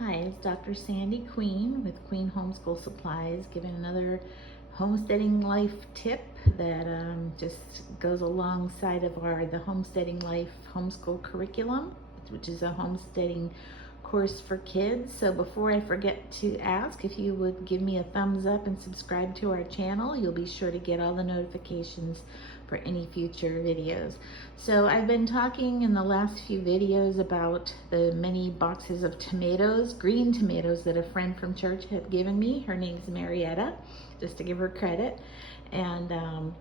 Hi, it's Dr. Sandy Queen with Queen Homeschool Supplies, giving another homesteading life tip that just goes alongside of the Homesteading Life homeschool curriculum, which is a homesteading course for kids. So before I forget to ask if you would give me a thumbs up and subscribe to our channel, you'll be sure to get all the notifications for any future videos. So I've been talking in the last few videos about the many boxes of tomatoes, green tomatoes, that a friend from church had given me. Her name's Marietta, just to give her credit. And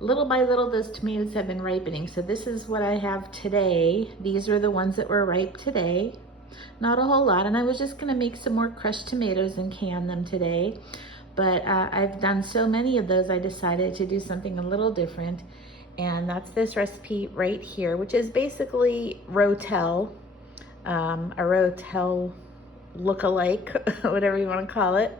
little by little, those tomatoes have been ripening. So this is what I have today. These are the ones that were ripe today. Not a whole lot, and I was just gonna make some more crushed tomatoes and can them today. But I've done so many of those, I decided to do something a little different. And that's this recipe right here, which is basically Rotel, a Rotel look-alike, whatever you want to call it.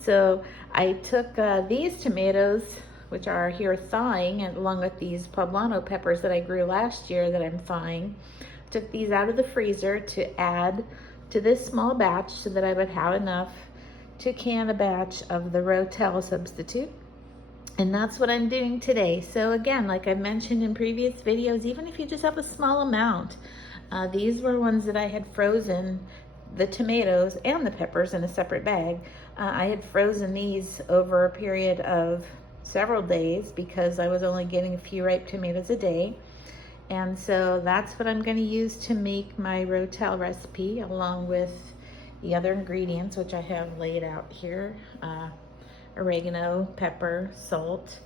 So I took these tomatoes, which are here thawing, and along with these poblano peppers that I grew last year that I'm thawing. Took these out of the freezer to add to this small batch so that I would have enough to can a batch of the Rotel substitute. And that's what I'm doing today. So again, like I mentioned in previous videos, even if you just have a small amount, these were ones that I had frozen, the tomatoes and the peppers in a separate bag. I had frozen these over a period of several days because I was only getting a few ripe tomatoes a day. And so that's what I'm going to use to make my Rotel recipe, along with the other ingredients, which I have laid out here. Oregano, pepper, salt,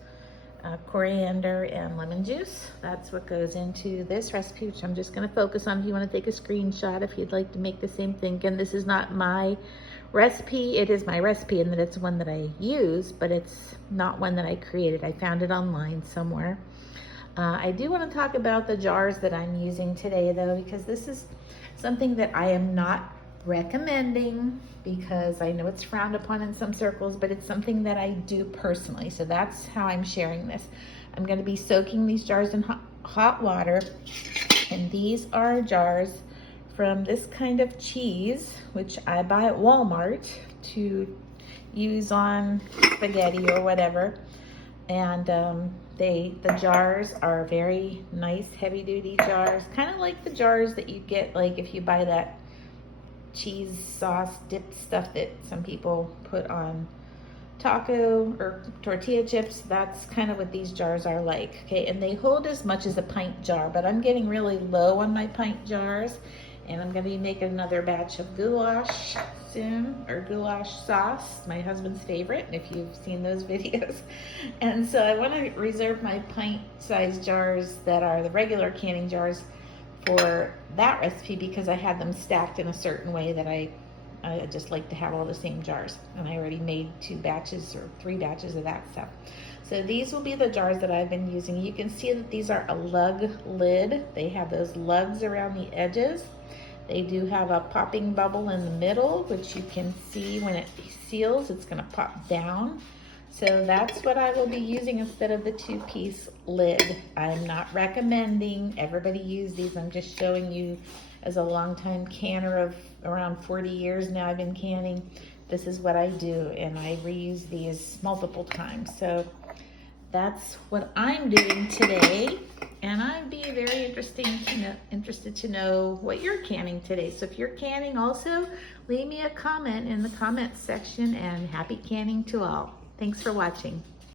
coriander, and lemon juice. That's what goes into this recipe, which I'm just going to focus on. If you want to take a screenshot, if you'd like to make the same thing. Again, this is not my recipe. It is my recipe in that it's one that I use, but it's not one that I created. I found it online somewhere. I do want to talk about the jars that I'm using today, though, because this is something that I am not recommending, because I know it's frowned upon in some circles, but it's something that I do personally. So that's how I'm sharing this. I'm going to be soaking these jars in hot water, and these are jars from this kind of cheese, which I buy at Walmart to use on spaghetti or whatever. And the jars are very nice, heavy-duty jars, kind of like the jars that you get, like if you buy that cheese sauce dipped stuff that some people put on taco or tortilla chips. That's kind of what these jars are like. Okay, and they hold as much as a pint jar, but I'm getting really low on my pint jars, and I'm going to be making another batch of goulash soon, or goulash sauce, my husband's favorite, if you've seen those videos. And so I want to reserve my pint-sized jars that are the regular canning jars for that recipe, because I had them stacked in a certain way that I just like to have all the same jars, and I already made 2 batches or 3 batches of that stuff. So these will be the jars that I've been using. You can see that these are a lug lid. They have those lugs around the edges. They do have a popping bubble in the middle, which you can see when it seals, it's going to pop down. So that's what I will be using instead of the 2-piece lid. I'm not recommending everybody use these. I'm just showing you, as a longtime canner of around 40 years now, I've been canning. This is what I do, and I reuse these multiple times. So that's what I'm doing today. And I'd be very interested to know what you're canning today. So if you're canning also, leave me a comment in the comments section, and happy canning to all. Thanks for watching.